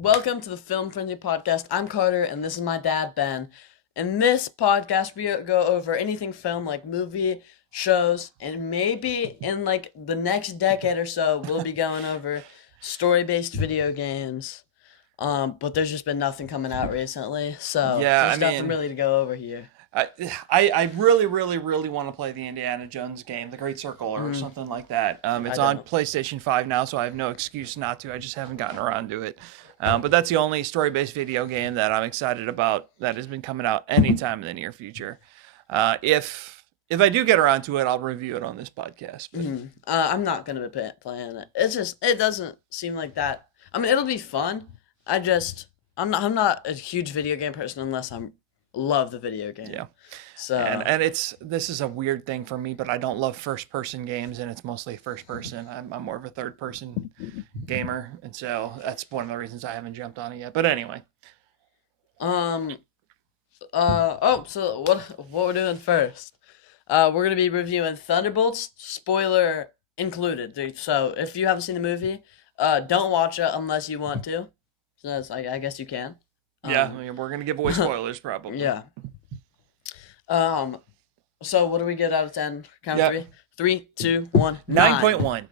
Welcome to the Film Frenzy Podcast. I'm Carter, and this is my dad, Ben. In this podcast, we go over anything film, like movie, shows, and maybe in like the next decade or so, we'll be going over story-based video games. But there's just been nothing coming out recently, so there's nothing really to go over here. I really want to play the Indiana Jones game, The Great Circle, or something like that. It's on PlayStation 5 now, so I have no excuse not to. I just haven't gotten around to it. But that's the only story-based video game that I'm excited about that has been coming out anytime in the near future. If I do get around to it, I'll review it on this podcast. I'm not gonna be playing it. It doesn't seem like that. I mean, it'll be fun. I'm not a huge video game person unless I love the video game. Yeah. So and this is a weird thing for me, but I don't love first person games, and it's mostly first person. I'm more of a third person gamer, and so that's one of the reasons I haven't jumped on it yet. But anyway. So what we're doing first? We're gonna be reviewing Thunderbolts, spoiler included. So if you haven't seen the movie, don't watch it unless you want to. So I guess you can. Yeah, I mean, we're gonna give away spoilers probably. Yeah. So what do we get out of 10? Count of 3? 3, 2, 1. 9.1.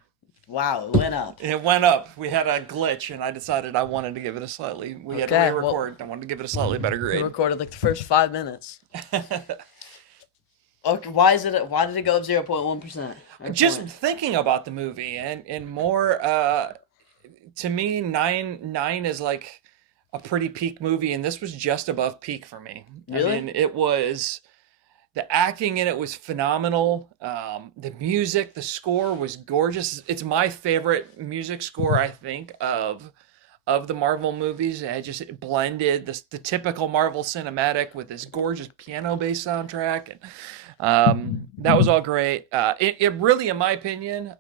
Wow, it went up. It went up. We had a glitch, and I decided I wanted to give it a slightly. We had to re-record. I wanted to give it a slightly better grade. We recorded like the first 5 minutes. Okay, why did it go up 0.1%? Just thinking about the movie and more. To me, nine is like a pretty peak movie, and this was just above peak for me. Really? I mean, it was. The acting in it was phenomenal. The music, the score was gorgeous. It's my favorite music score, I think, of the Marvel movies. It blended the typical Marvel cinematic with this gorgeous piano-based soundtrack, and that was all great. It really, in my opinion,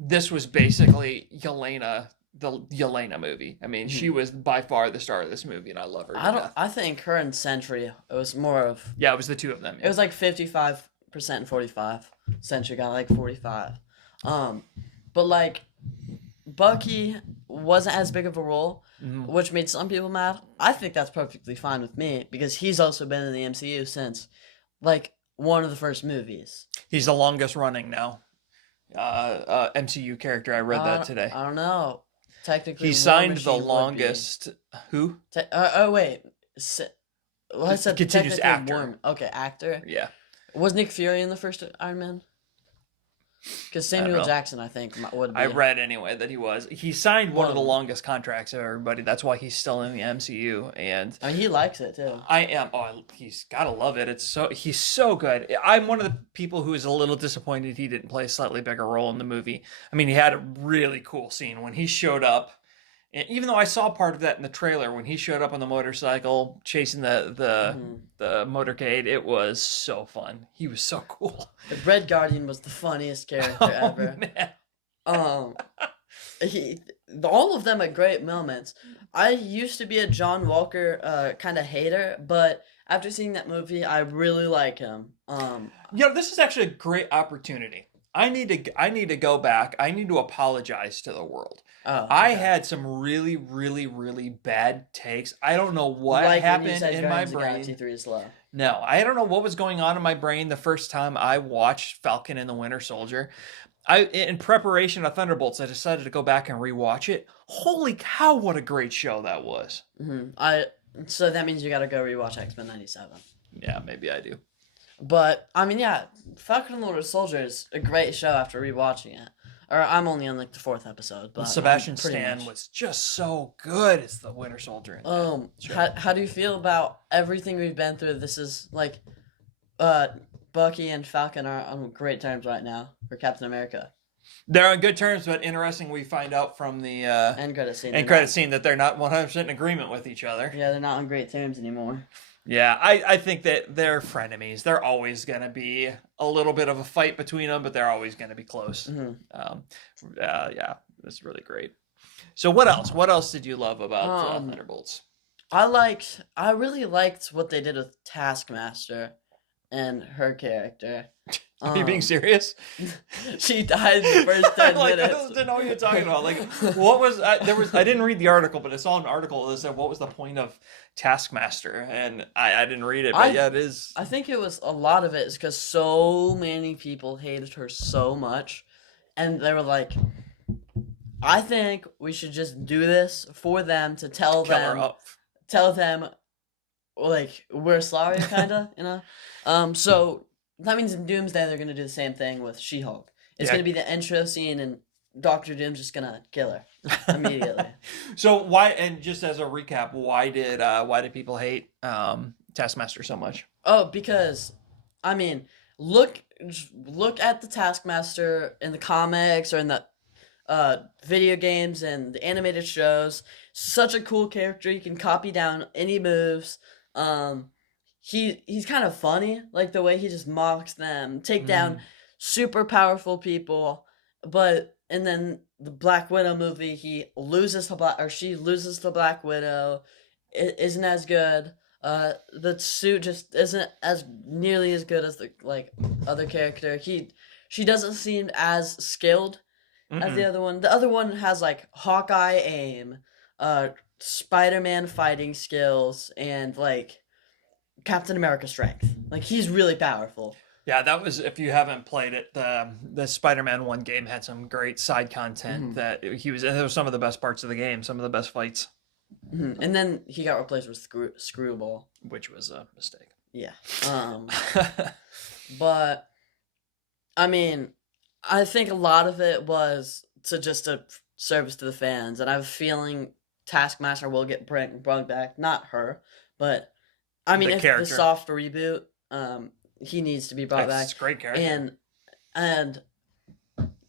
this was basically Yelena. The Yelena movie. I mean, she was by far the star of this movie, and I love her. I think her and Sentry. It was more of. Yeah, it was the two of them. Yeah. It was like 55% and 45. Sentry got like 45. But like, Bucky wasn't as big of a role, which made some people mad. I think that's perfectly fine with me because he's also been in the MCU since, like, one of the first movies. He's the longest running now. MCU character. I read that today. I don't know. Technically, he signed the longest. Who? Wait. Well, I said continuous actor. Okay, actor. Yeah. Was Nick Fury in the first Iron Man? Because Samuel Jackson, I think, would be. I read anyway that he was. He signed one of the longest contracts of everybody. That's why he's still in the MCU, and he likes it too. I am. Oh, he's gotta love it. He's so good. I'm one of the people who is a little disappointed he didn't play a slightly bigger role in the movie. I mean, he had a really cool scene when he showed up. And even though I saw part of that in the trailer, when he showed up on the motorcycle chasing the motorcade, it was so fun. He was so cool. The Red Guardian was the funniest character ever. Man. All of them had great moments. I used to be a John Walker kind of hater, but after seeing that movie, I really like him. This is actually a great opportunity. I need to go back. I need to apologize to the world. Oh, okay. I had some really, really, really bad takes. I don't know what happened in my brain. 3 is slow. No, I don't know what was going on in my brain the first time I watched Falcon and the Winter Soldier. In preparation of Thunderbolts, I decided to go back and rewatch it. Holy cow, what a great show that was. So that means you got to go rewatch X-Men 97. Yeah, maybe I do. But, I mean, yeah, Falcon and the Winter Soldier is a great show after rewatching it. Or I'm only on, like, the 4th episode. But Sebastian Stan was just so good as the Winter Soldier. How do you feel about everything we've been through? This is, like, Bucky and Falcon are on great terms right now for Captain America. They're on good terms, but interesting we find out from the end credit scene that they're not 100% in agreement with each other. Yeah, they're not on great terms anymore. Yeah, I think that they're frenemies. They're always going to be a little bit of a fight between them, but they're always going to be close. Yeah, it's really great. So what else? What else did you love about Thunderbolts? I really liked what they did with Taskmaster and her character. Are you being serious? She died in the first 10 Like, I minutes. didn't know what you were talking about. Like, what was I didn't read the article, but I saw an article that said what was the point of Taskmaster, and I didn't read it, but yeah, it is. I think it was a lot of it is because so many people hated her so much, and they were like, I think we should just do this for them to tell Kill her them, up. like, we're sorry, kind of, you know? So that means in Doomsday they're going to do the same thing with She-Hulk. It's Yeah. going to be the intro scene, and Doctor Doom's just going to kill her immediately. So why? And just as a recap, why did people hate Taskmaster so much? Oh, because, I mean, look at the Taskmaster in the comics or in the video games and the animated shows. Such a cool character. You can copy down any moves. He's kind of funny, like the way he just mocks them, take down super powerful people. And then the Black Widow movie, she loses to Black Widow. It isn't as good. The suit just isn't as nearly as good as the other character. She doesn't seem as skilled as the other one. The other one has like Hawkeye aim, Spider-Man fighting skills, and like Captain America strength. Like he's really powerful. Yeah, that was, if you haven't played it, the Spider-Man 1 game had some great side content that and it was some of the best parts of the game, some of the best fights. And then he got replaced with Screwball, which was a mistake. Yeah. But I mean, I think a lot of it was to just a service to the fans, and I have a feeling Taskmaster will get brought back. Not her, but I mean, if the soft reboot, he needs to be brought back. That's a great character. And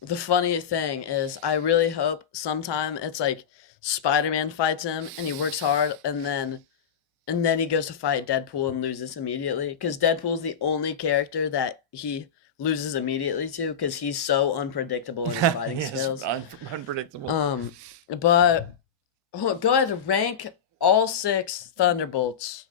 the funny thing is, I really hope sometime it's like Spider-Man fights him and he works hard, and then he goes to fight Deadpool and loses immediately, because Deadpool's the only character that he loses immediately to, because he's so unpredictable in his fighting skills. Unpredictable. But go ahead and rank all 6 Thunderbolts.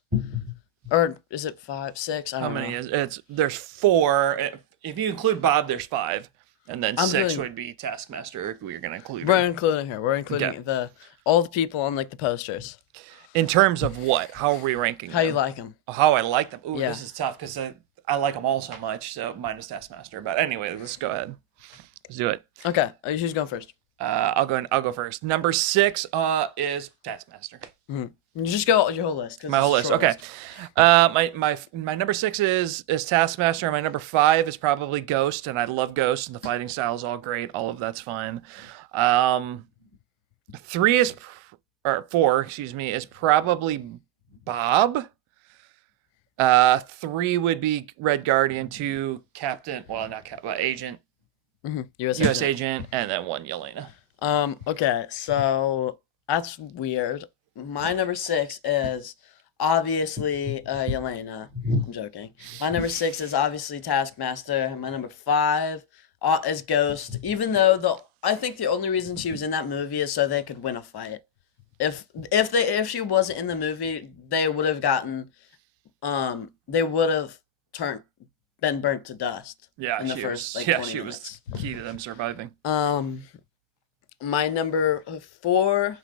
Or is it 5, 6? I don't know. How many is it? There's 4. If you include Bob, there's 5. And then 6 would be Taskmaster. We're going to include her. We're including her. We're including all the people on like the posters. In terms of what? How are we ranking them? How you like them? How I like them? Ooh, This is tough because I like them all so much. So minus Taskmaster. But anyway, let's go ahead. Let's do it. Okay. Who's going first? I'll go first. Number 6 is Taskmaster. You just go your whole list. My whole list. Okay. My number 6 is Taskmaster. My number 5 is probably Ghost, and I love Ghost, and the fighting style is all great. All of that's fine. 4, is probably Bob. 3 would be Red Guardian. 2 Captain. Well, not Captain, but Agent. U.S. Agent, and then 1 Yelena. Okay, so that's weird. My number 6 is obviously Yelena. I'm joking. My number 6 is obviously Taskmaster. My number 5 is Ghost. Even though I think the only reason she was in that movie is so they could win a fight. If she wasn't in the movie, they would have gotten been burnt to dust. Yeah, in the first 20 minutes. She was key to them surviving. My number 4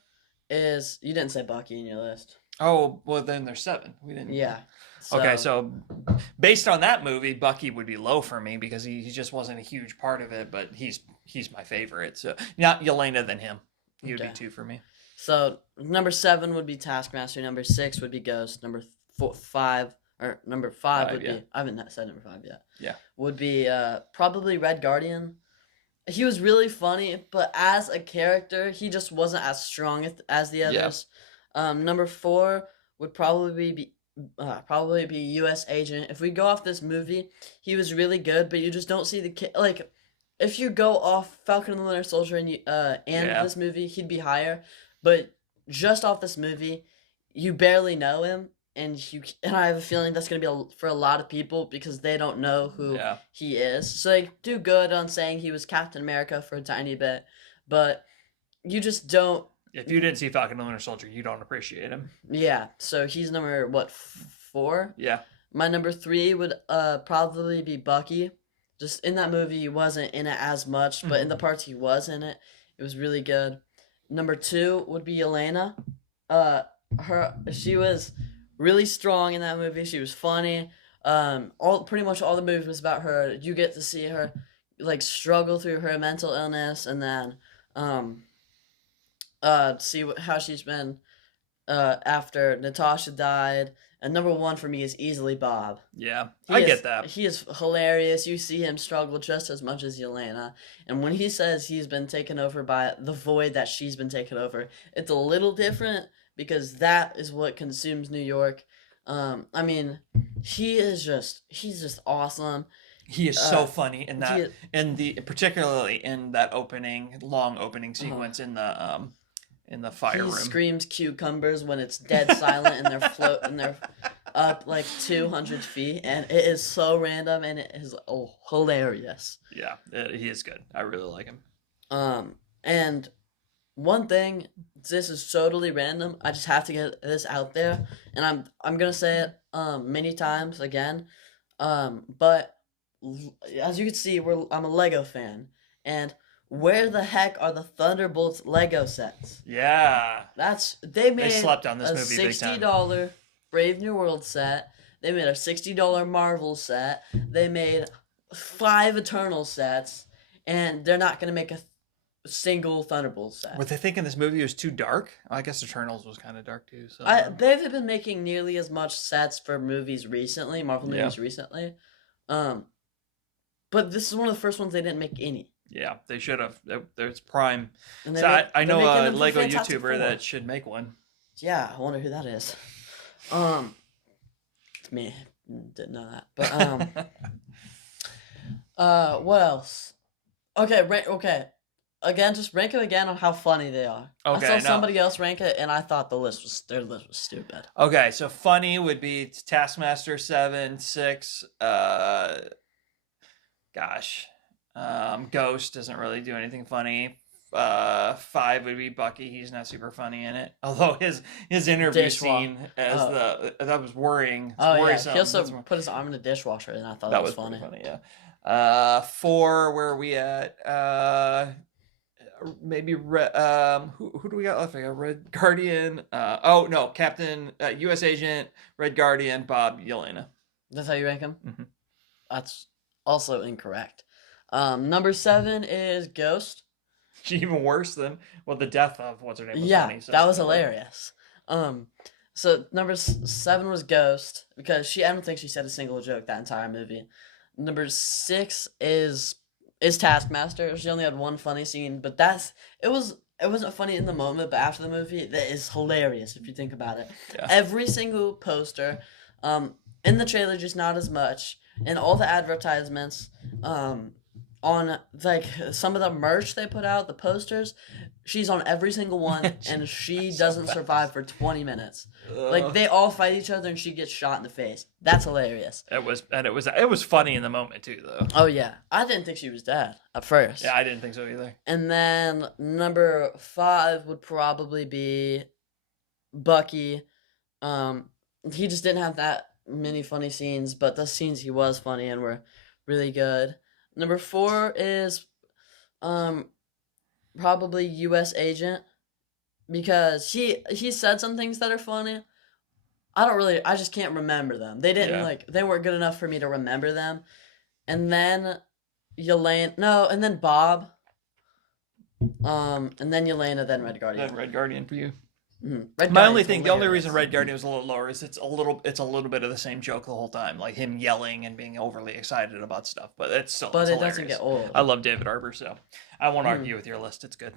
is, you didn't say Bucky in your list. Oh, well then there's 7. We didn't. Yeah. Okay, so based on that movie, Bucky would be low for me because he just wasn't a huge part of it, but he's my favorite. So not Yelena than him. He would be 2 for me. So number 7 would be Taskmaster. Number 6 would be Ghost. Number 5 would be, I haven't said number 5 yet. Yeah. Would be probably Red Guardian. He was really funny, but as a character, he just wasn't as strong as the others. Yeah. Number 4 would probably be U.S. Agent. If we go off this movie, he was really good, but you just don't see the if you go off Falcon and the Winter Soldier and this movie, he'd be higher. But just off this movie, you barely know him, and I have a feeling that's gonna be for a lot of people because they don't know who he is. So they do good on saying he was Captain America for a tiny bit, but you just don't. If you didn't see Falcon and the Winter Soldier, you don't appreciate him. Yeah, so he's number 4? Yeah. My number 3 would probably be Bucky. just in that movie, he wasn't in it as much, but in the parts he was in it, it was really good. Number two would be Elena. She was really strong in that movie. She was funny. All pretty much all the movie was about her. You get to see her like struggle through her mental illness, and then um, see how she's been after Natasha died. And number one for me is easily Bob. Yeah, I get that. He is hilarious. You see him struggle just as much as Yelena. And when he says he's been taken over by the void that she's been taken over, it's a little different because that is what consumes New York. I mean, he's just awesome. He is so funny in that, particularly in that long opening sequence in the fire room. He screams cucumbers when it's dead silent and they're up like 200 feet, and it is so random and it is hilarious. Yeah, he is good. I really like him. And one thing, this is totally random. I just have to get this out there, and I'm gonna say it many times again. But as you can see, I'm a Lego fan, and where the heck are the Thunderbolts Lego sets? Yeah. They slept on this movie big time. $60 Brave New World set. They made a $60 Marvel set. They made 5 Eternal sets, and they're not going to make a single Thunderbolts set. Were they thinking this movie was too dark? I guess Eternals was kind of dark too. So they've been making nearly as much sets for movies recently, Marvel movies recently. But this is one of the first ones they didn't make any. Yeah, they should have. There's Prime. So I know a Lego YouTuber that should make one. Yeah, I wonder who that is. It's me. Didn't know that. But what else? Okay. Again, just rank them again on how funny they are. Okay, I saw somebody else rank it, and I thought their list was stupid. Okay, so funny would be Taskmaster 7, 6. Ghost doesn't really do anything funny. 5 would be Bucky. He's not super funny in it. Although his interview scene that was worrying. Worrisome. He also put his arm in the dishwasher, and I thought that was funny. Yeah. 4. Where are we at? Maybe who do we got left? I got Red Guardian. Captain, U.S. Agent, Red Guardian, Bob, Yelena. That's how you rank him? Mm-hmm. That's also incorrect. Number 7 is Ghost. Even worse than the death of what's her name was funny. So that was hilarious. So number 7 was Ghost because I don't think she said a single joke that entire movie. Number 6 is Taskmaster. She only had one funny scene, but it wasn't funny in the moment, but after the movie, that is hilarious if you think about it. Yeah. Every single poster, in the trailer, just not as much, and all the advertisements, on like some of the merch they put out, the posters, she's on every single one, and she doesn't survive for 20 minutes. Like they all fight each other, and she gets shot in the face. That's hilarious. It was funny in the moment too, though. Oh yeah, I didn't think she was dead at first. Yeah, I didn't think so either. And then number 5 would probably be Bucky. He just didn't have that many funny scenes, but the scenes he was funny and were really good. Number 4 is probably U.S. Agent because he said some things that are funny. I just can't remember them. They didn't they weren't good enough for me to remember them. And then and then Bob. And then Yelena, then Red Guardian. Then Red Guardian for you. Mm-hmm. The only reason Red Guardian was a little lower is it's a little bit of the same joke the whole time, like him yelling and being overly excited about stuff. But it doesn't get old. I love David Harbour, so I won't argue with your list. It's good.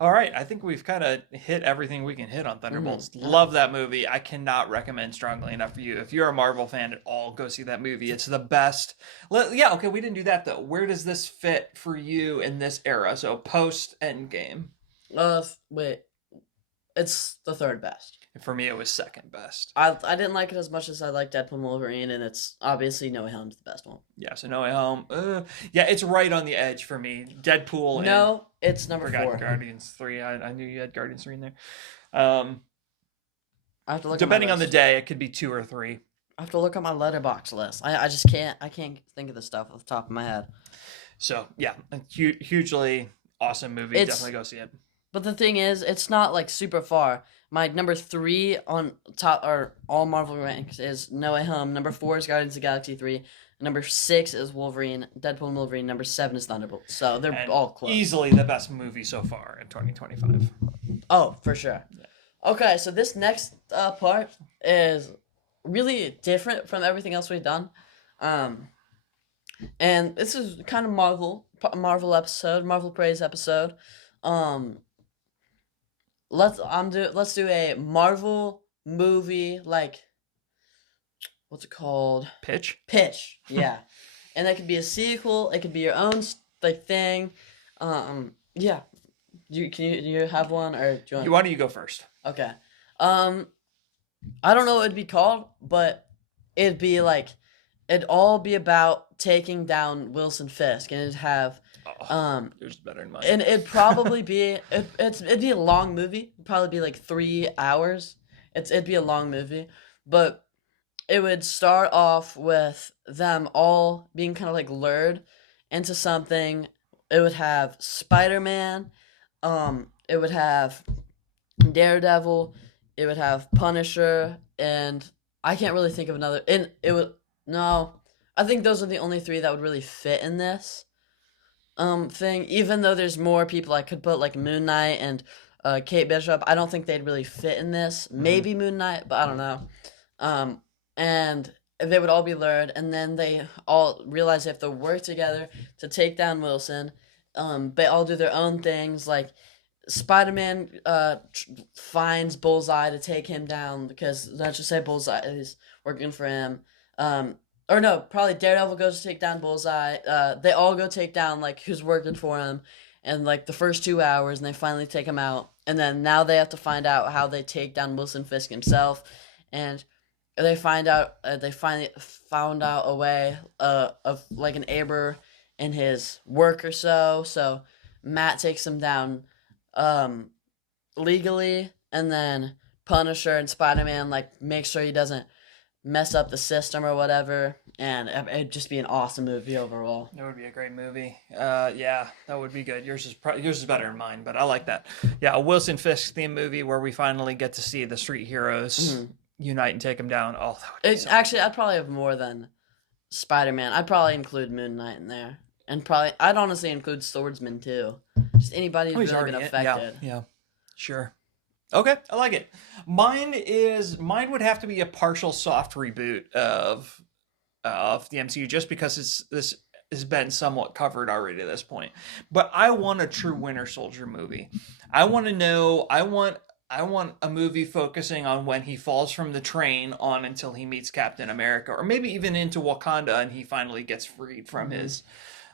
All right, I think we've kind of hit everything we can hit on Thunderbolts. Love that movie. I cannot recommend strongly enough for you. If you're a Marvel fan at all, go see that movie. It's the best. Yeah, okay, we didn't do that though. Where does this fit for you in this era? So post Endgame. Wait. It's the third best. For me, it was second best. I didn't like it as much as I liked Deadpool and Wolverine, and it's obviously No Way Home's the best one. Yeah, so No Way Home. Yeah, it's right on the edge for me. Deadpool. No, it's number 4. Guardians 3. I knew you had Guardians 3 in there. I have to look. Depending on the day, it could be 2 or 3. I have to look at my letterbox list. I just can't. I can't think of the stuff off the top of my head. So yeah, a hugely awesome movie. It's Definitely go see it. But the thing is, it's not like super far. My number 3 on top or all Marvel ranks is No Way Home. Number 4 is Guardians of the Galaxy 3. Number 6 is Wolverine, Deadpool and Wolverine. Number 7 is Thunderbolt. So they're And all close. easily the best movie so far in 2025. Oh, for sure. Okay, so this next part is really different from everything else we've done. And this is kind of Marvel episode, Marvel praise episode. Let's do a Marvel movie, like, what's it called? Pitch. Yeah. And that could be a sequel. It could be your own like thing. Yeah. Do you have one, or do you want? Why don't you go first? Okay. I don't know what it'd be called, but it'd all be about taking down Wilson Fisk, and it'd have Yours is better than mine. and it'd probably be it'd be a long movie. It'd probably be like 3 hours. It'd be a long movie, but it would start off with them all being kind of like lured into something. It would have Spider-Man, it would have Daredevil, it would have Punisher, and I can't really think of another. And it would no, I think those are the only 3 that would really fit in this thing. Even though there's more people I could put, like Moon Knight and Kate Bishop, I don't think they'd really fit in this. Maybe Moon Knight, but I don't know. And they would all be lured, and then they all realize they have to work together to take down Wilson. They all do their own things, like Spider-Man finds Bullseye to take him down, because let's just say Bullseye is working for him. Or no, probably Daredevil goes to take down Bullseye. They all go take down, like, who's working for him in, like, the first 2 hours, and they finally take him out. And then now they have to find out how they take down Wilson Fisk himself. And they finally found out a way of, like, an error in his work or so. So Matt takes him down legally, and then Punisher and Spider-Man, like, make sure he doesn't mess up the system or whatever, and it'd just be an awesome movie overall. It would be a great movie. Yeah, that would be good. Yours is better than mine, but I like that. Yeah, a Wilson Fisk themed movie where we finally get to see the street heroes unite and take him down. Oh, that would be so Actually, I'd probably have more than Spider-Man. I'd probably include Moon Knight in there, and I'd honestly include Swordsman too. Just anybody who's really been affected. Yeah, sure. Okay, I like it. Mine would have to be a partial soft reboot of the MCU, just because this has been somewhat covered already at this point. But I want a true Winter Soldier movie. I want a movie focusing on when he falls from the train on until he meets Captain America, or maybe even into Wakanda and he finally gets freed from his.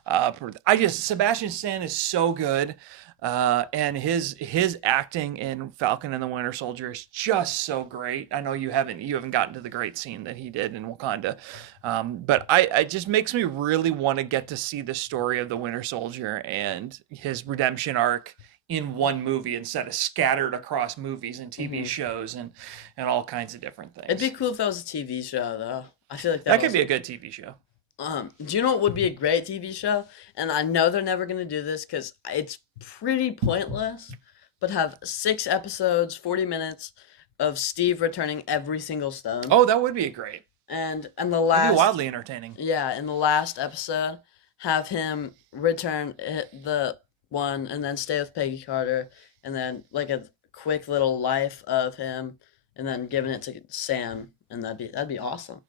Sebastian Stan is so good. And his acting in Falcon and the Winter Soldier is just so great. I know you haven't gotten to the great scene that he did in Wakanda, but it just makes me really want to get to see the story of the Winter Soldier and his redemption arc in one movie instead of scattered across movies and TV shows and all kinds of different things. It'd be cool if that was a TV show, though. I feel like that could be a good TV show. Do you know what would be a great TV show? And I know they're never going to do this because it's pretty pointless, but have 6 episodes, 40 minutes of Steve returning every single stone. Oh, that would be great. And the last... That'd be wildly entertaining. Yeah, in the last episode, have him return the one and then stay with Peggy Carter, and then, like, a quick little life of him, and then giving it to Sam, and that'd be awesome.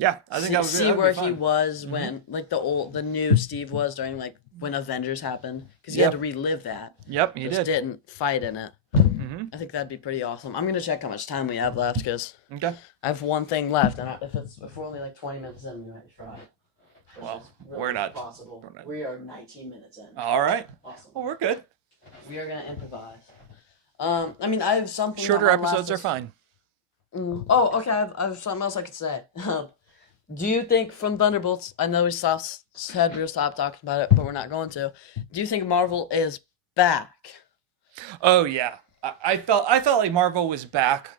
Yeah, I think see where he was when, like, the new Steve was during, like, when Avengers happened, because he had to relive that. Yep, he just didn't fight in it. I think that'd be pretty awesome. I'm gonna check how much time we have left, because I have one thing left, and if we're only like 20 minutes in, we might try. Well, really we're not possible. We are 19 minutes in. All right. Awesome. Well, we're good. We are gonna improvise. I mean, I have something. Shorter episodes are fine. Oh, okay. I have something else I could say. Do you think from Thunderbolts? I know we said we'll stop talking about it, but we're not going to. Do you think Marvel is back? Oh yeah, I felt like Marvel was back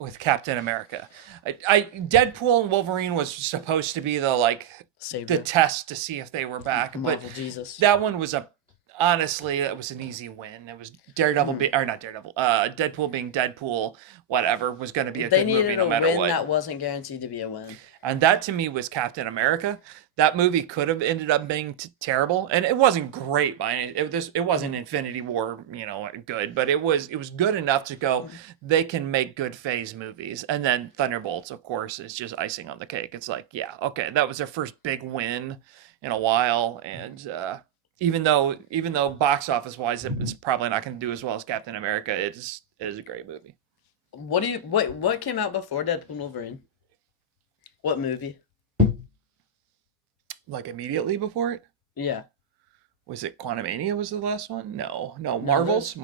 with Captain America. Deadpool and Wolverine was supposed to be the Savior. test to see if they were back, Marvel but Jesus. that one was honestly, it was an easy win. It was Daredevil or not Daredevil, Deadpool being Deadpool, whatever, was going to be a good movie no matter They needed a win what. that wasn't guaranteed to be a win. And that to me was Captain America. That movie could have ended up being terrible, and it wasn't great by any. It wasn't Infinity War, good, but it was good enough to go. They can make good phase movies, and then Thunderbolts, of course, is just icing on the cake. It's like, yeah, okay, that was their first big win in a while, and even though box office wise, it's probably not going to do as well as Captain America, it is a great movie. What came out before Deadpool and Wolverine? What movie? Like immediately before it? Yeah. Was it Quantumania was the last one? No. Marvels.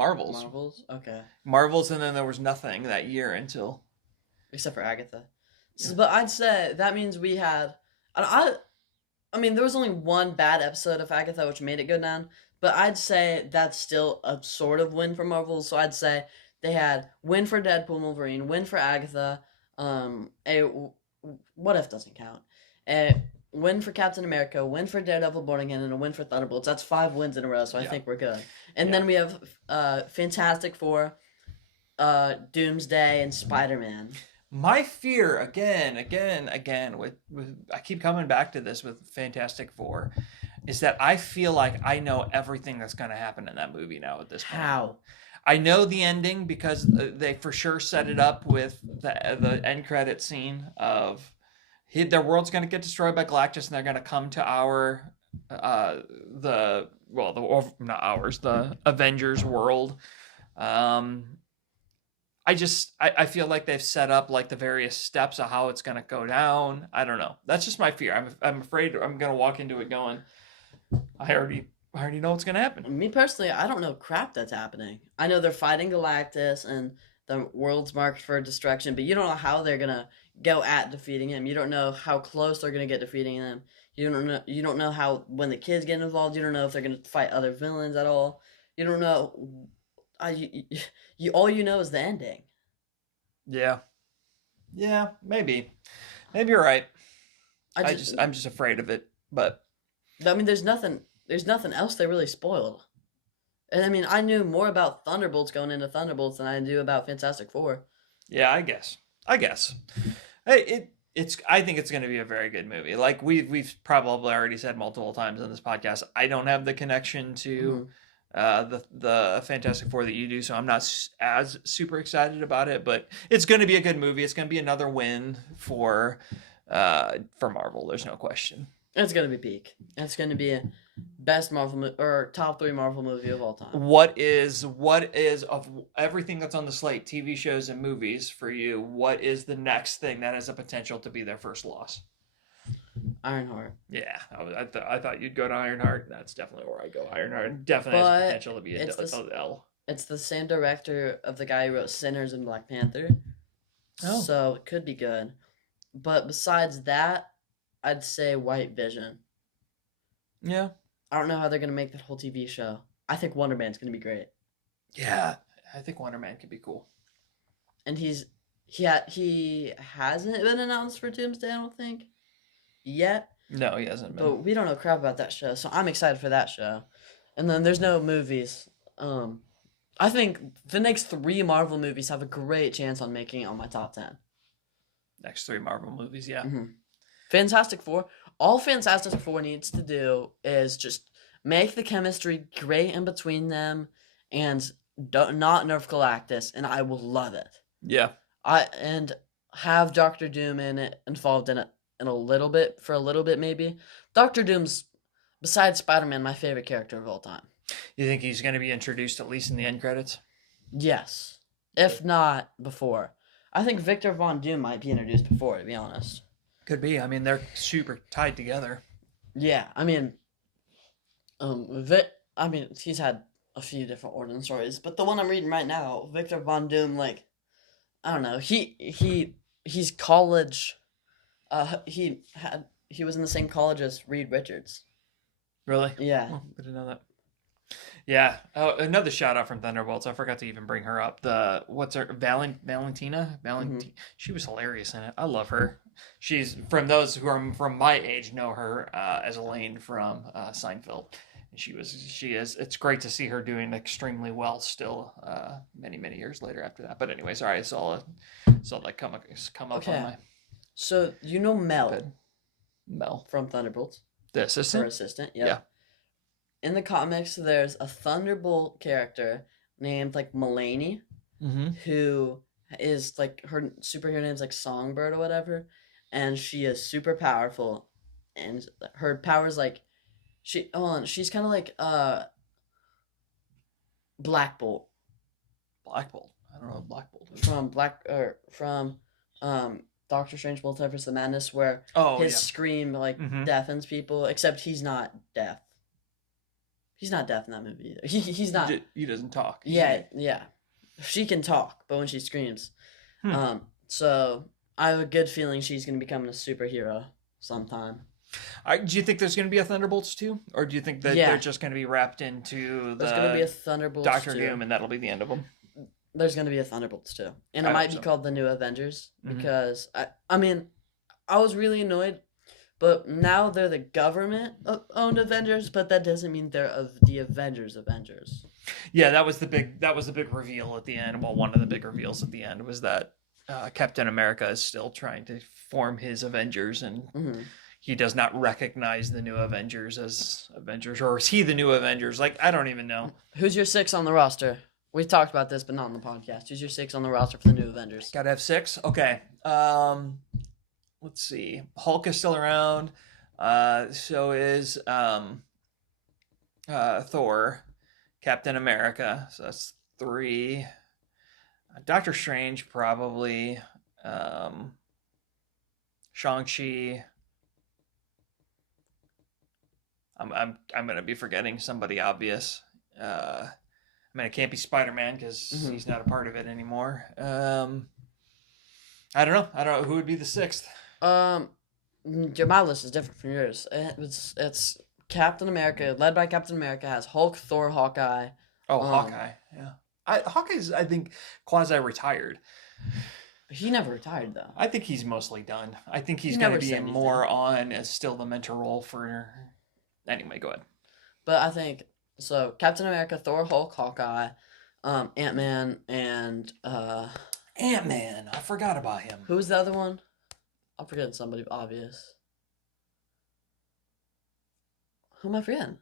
Okay. Marvels, and then there was nothing that year until. Except for Agatha. Yeah. But I'd say that means we had. I mean, there was only one bad episode of Agatha, which made it go down. But I'd say that's still a sort of win for Marvel. So I'd say they had win for Deadpool and Wolverine, win for Agatha. What If doesn't count. A win for Captain America, win for Daredevil Born Again, and a win for Thunderbolts. That's 5 wins in a row, so I think we're good. And then we have Fantastic Four, Doomsday, and Spider-Man. My fear, again, with I keep coming back to this with Fantastic Four, is that I feel like I know everything that's going to happen in that movie now at this point. How? I know the ending because they for sure set it up with the end credit scene of their world's going to get destroyed by Galactus, and they're going to come to the Avengers world. I feel like they've set up like the various steps of how it's going to go down. I don't know. That's just my fear. I'm afraid I'm going to walk into it going, I already know what's going to happen. Me personally, I don't know crap that's happening. I know they're fighting Galactus and the world's marked for destruction, but you don't know how they're going to go at defeating him. You don't know how close they're going to get defeating him. You don't know how when the kids get involved. You don't know if they're going to fight other villains at all. You don't know. All you know is the ending. Yeah, maybe you're right. I'm just afraid of it. But I mean, there's nothing else they really spoiled. And I mean, I knew more about Thunderbolts going into Thunderbolts than I knew about Fantastic Four. Yeah, I guess. Hey, I think it's going to be a very good movie. Like we've probably already said multiple times on this podcast. I don't have the connection to the Fantastic Four that you do, so I'm not as super excited about it. But it's going to be a good movie. It's going to be another win for Marvel. There's no question. It's going to be peak. It's going to be a best Marvel or top 3 Marvel movie of all time. What is of everything that's on the slate, TV shows and movies for you? What is the next thing that has a potential to be their first loss? Ironheart. Yeah, I thought you'd go to Ironheart. That's definitely where I go. Ironheart definitely has potential to be a L. It's the same director of the guy who wrote Sinners and Black Panther. Oh. So it could be good. But besides that, I'd say White Vision. Yeah. I don't know how they're going to make that whole TV show. I think Wonder Man's going to be great. Yeah, I think Wonder Man could be cool. And he hasn't been announced for Doomsday, I don't think, yet. No, he hasn't been. But we don't know crap about that show, so I'm excited for that show. And then there's no movies. I think the next 3 Marvel movies have a great chance on making it on my top 10. Next 3 Marvel movies, yeah. Mm-hmm. Fantastic Four. All Fantastic Four needs to do is just make the chemistry great in between them and not nerf Galactus, and I will love it. Yeah. And have Doctor Doom involved in it for a little bit maybe. Doctor Doom's, besides Spider-Man, my favorite character of all time. You think he's going to be introduced at least in the end credits? Yes. If not before. I think Victor Von Doom might be introduced before, to be honest. Could be. I mean, they're super tied together. Yeah, I mean, he's had a few different origin stories, but the one I'm reading right now, Victor Von Doom, like, I don't know, he's college. He was in the same college as Reed Richards. Really? Yeah. Oh, I didn't know that. Yeah. Oh, another shout out from Thunderbolts. I forgot to even bring her up. What's her Valentina? Hmm. She was hilarious in it. I love her. She's from those who are from my age know her as Elaine from Seinfeld. And she is. It's great to see her doing extremely well still. Many years later after that. But anyway, sorry, I saw that come up on Okay, my so you know Mel iPad. Mel, from Thunderbolts, the her assistant. assistant. Yeah. Yep. In the comics, there's a Thunderbolt character named like Mulaney, Mm-hmm. who is like her superhero name's like Songbird or whatever, and she is super powerful, and her powers like she's kind of like Black Bolt Black Bolt. I don't know what Black Bolt is. from Doctor Strange Multiverse of the Madness, where Oh his yeah. scream like Mm-hmm. deafens people, except he's not deaf. He's not deaf in that movie either. He's not. He doesn't talk. Yeah, yeah. She can talk, but when she screams, Hmm. so I have a good feeling she's gonna become a superhero sometime. Do you think there's going to be a Thunderbolts 2? Or do you think that Yeah. they're just going to be wrapped into There's gonna be a the Thunderbolts Doctor 2. Doom and that'll be the end of them? There's gonna be a Thunderbolts 2, and I it might hope be so. called the New Avengers Mhm. because I mean, I was really annoyed, but now they're the government-owned Avengers, but that doesn't mean they're of the Avengers. Yeah, that was the big reveal at the end. Well, one of the big reveals at the end was that Captain America is still trying to form his Avengers, and Hmm. he does not recognize the new Avengers as Avengers, or is he the new Avengers? Like, I don't even know. Who's your 6 on the roster? We've talked about this, but not on the podcast. Who's your 6 on the roster for the New Avengers? Gotta have 6. Okay. Let's see. Hulk is still around. So is Thor, Captain America. So that's 3. Doctor Strange probably. Shang-Chi. I'm gonna be forgetting somebody obvious. I mean, it can't be Spider-Man because Mhm. he's not a part of it anymore. I don't know. Who would be the 6th. My list is different from yours. It's Captain America, led by Captain America, has Hulk, Thor, Hawkeye. Oh, Um, Hawkeye. Yeah. Hawkeye's, I think, quasi-retired. He never retired though. I think he's mostly done. I think he's He going to never be said anything. more on as still the mentor role for. Anyway, go ahead. But I think so. Captain America, Thor, Hulk, Hawkeye, Ant-Man, and Ant-Man. I forgot about him. who's the other one? I'm forgetting somebody obvious. Who am I forgetting?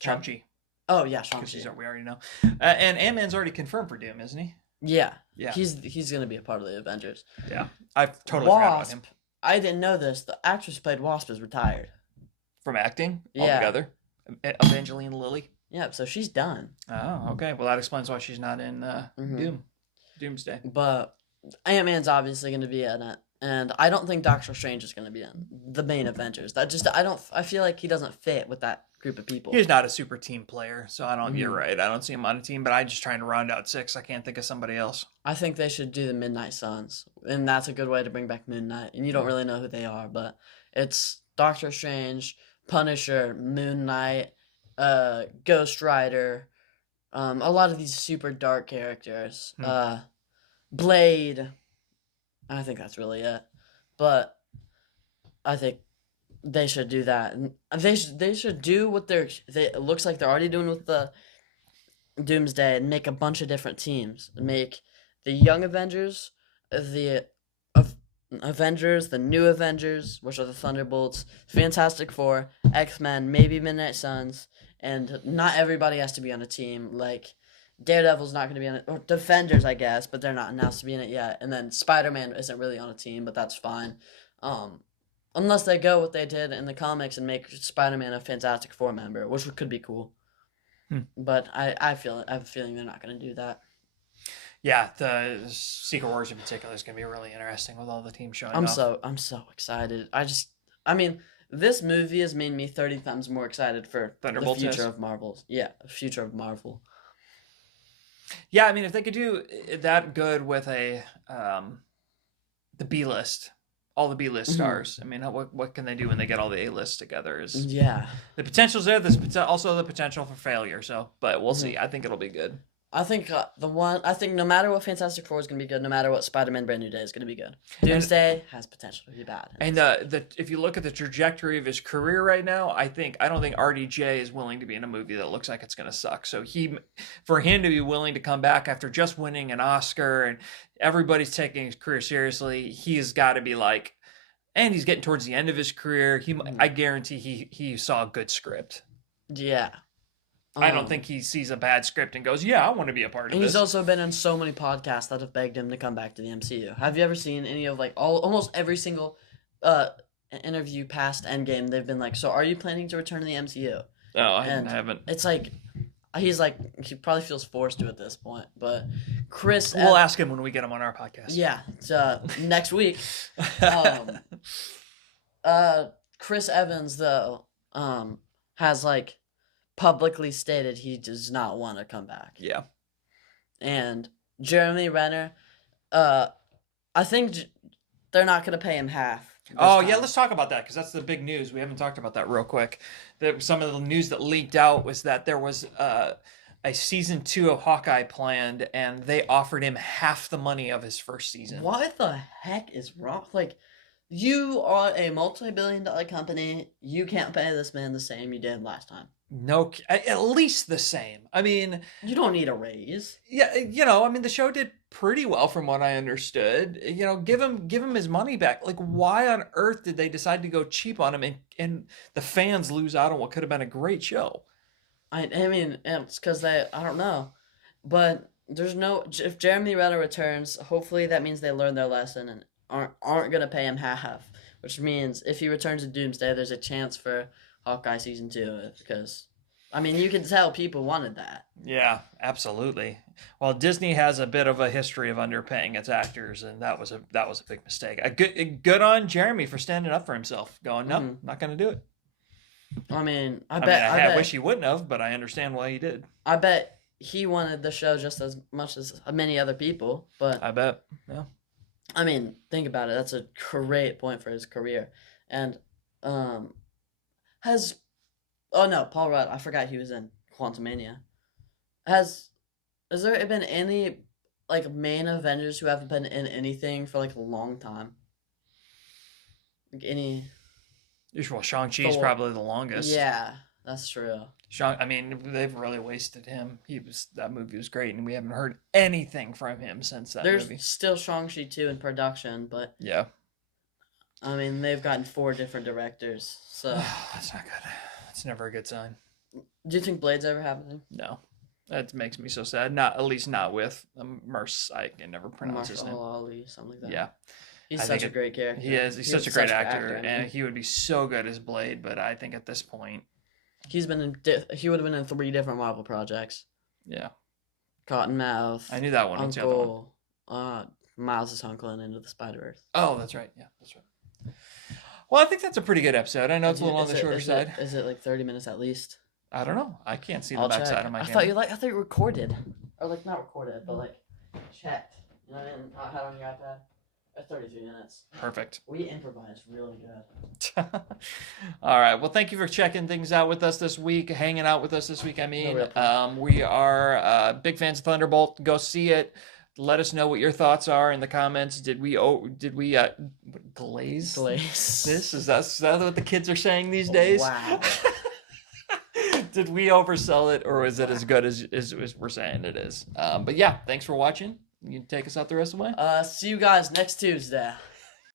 Shang-Chi. Oh yeah, Because Shang-Chi. we already know. And Ant-Man's already confirmed for Doom, isn't he? Yeah, Yeah. he's gonna be a part of the Avengers. Yeah. I totally forgot about Wasp. him. I didn't know this. The actress who played Wasp is retired. From acting Yeah. altogether. Evangeline Lilly. Yeah, so she's done. Oh, okay. Well, that explains why she's not in Mhm. Doomsday. But Ant-Man's obviously going to be in it, and I don't think Doctor Strange is going to be in the main Avengers. I feel like he doesn't fit with that group of people. He's not a super team player, so I don't. You're Mhm. right. I don't see him on a team, but I'm just trying to round out 6. I can't think of somebody else. I think they should do the Midnight Suns, and that's a good way to bring back Moon Knight. And you don't really know who they are, but it's Doctor Strange, Punisher, Moon Knight, Ghost Rider, a lot of these super dark characters. Blade. I think that's really it. But I think they should do that. And they should do what it looks like they're already doing with the Doomsday, and make a bunch of different teams. Make the Young Avengers, the Avengers, the New Avengers, which are the Thunderbolts, Fantastic Four, X-Men, maybe Midnight Suns, and not everybody has to be on a team. Like Daredevil's not going to be on it, or Defenders, I guess, but they're not announced to be in it yet. And then Spider-Man isn't really on a team, but that's fine. Unless they go what they did in the comics and make Spider-Man a Fantastic Four member, which could be cool. But I have a feeling they're not going to do that. Yeah, the Secret Wars in particular is going to be really interesting with all the teams showing I'm off. so excited. I mean, this movie has made me 30 times more excited for Thunderbolts the future is? of Marvels. Yeah, the future of Marvel. Yeah, I mean, if they could do that good with the B list, all the B-list Mhm. stars. I mean, what can they do when they get all the A-list together? Is Yeah. the potential's there. There's also the potential for failure. So, but we'll Mhm. see. I think it'll be good. I think I think no matter what Fantastic Four is gonna be good, no matter what Spider-Man Brand New Day is gonna be good. Doomsday has potential to be bad. And if you look at the trajectory of his career right now, I don't think RDJ is willing to be in a movie that looks like it's going to suck. So for him to be willing to come back after just winning an Oscar and everybody's taking his career seriously, he's got to be like, and he's getting towards the end of his career. I guarantee he saw a good script. Yeah. I don't think he sees a bad script and goes, "Yeah, I want to be a part of and this." He's also been in so many podcasts that have begged him to come back to the MCU. Have you ever seen any of almost every single interview past Endgame? They've been like, "So are you planning to return to the MCU?" Oh, I haven't. It's like he probably feels forced to at this point. But Chris, we'll ask him when we get him on our podcast. Yeah, it's, next week. Chris Evans though has publicly stated he does not want to come back. Yeah. And Jeremy Renner, I think they're not going to pay him half. Yeah, let's talk about that because that's the big news. We haven't talked about that real quick. Some of the news that leaked out was that there was a season 2 of Hawkeye planned, and they offered him half the money of his first season. What the heck is wrong? You are a multi-billion-dollar company. You can't pay this man the same you did last time. No, at least the same. I mean, you don't need a raise. Yeah, I mean, the show did pretty well from what I understood. Give him his money back. Why on earth did they decide to go cheap on him and the fans lose out on what could have been a great show? I mean, it's because I don't know, but if Jeremy Renner returns, hopefully that means they learned their lesson and aren't gonna pay him half, which means if he returns to Doomsday, there's a chance for Hawkeye season 2 because, I mean, you can tell people wanted that. Yeah, absolutely. Well, Disney has a bit of a history of underpaying its actors, and that was a big mistake. Good on Jeremy for standing up for himself, going, no, not going to do it. I mean, I wish he wouldn't have, but I understand why he did. I bet he wanted the show just as much as many other people, but I bet, yeah. I mean, think about it. That's a great point for his career, and Paul Rudd. I forgot he was in Quantumania. Has there been any main Avengers who haven't been in anything for a long time? Any? Well, Shang-Chi's probably the longest. Yeah, that's true. I mean, they've really wasted him. That movie was great, and we haven't heard anything from him since that movie. There's still Shang-Chi 2 in production, but yeah. I mean, they've gotten 4 different directors, so that's not good. It's never a good sign. Do you think Blade's ever happening? No, that makes me so sad. At least not with I can never pronounce his name. Ali, something like that. Yeah, he's such a great character. He is. He's such a great actor, and he would be so good as Blade. But I think at this point, he would have been in 3 different Marvel projects. Yeah, Cottonmouth. I knew that one. What's the other one? Miles' uncle in Into the Spider-Verse. Oh, that's right. Yeah, that's right. Well, I think that's a pretty good episode. I know it's a little on the shorter side. Is it 30 minutes at least? I don't know. I can't see the backside of my camera. I thought you recorded. Or not recorded, but checked. You know what I mean? Not had on your iPad. At 33 minutes. Perfect. We improvised really good. All right. Well, thank you for checking things out with us this week, hanging out with us this week. I mean, we are big fans of Thunderbolt. Go see it. Let us know what your thoughts are in the comments. Did we glaze this? Is that what the kids are saying these days? Wow. Did we oversell it, or is it as good as we're saying it is? But yeah, thanks for watching. You can take us out the rest of the way. See you guys next Tuesday.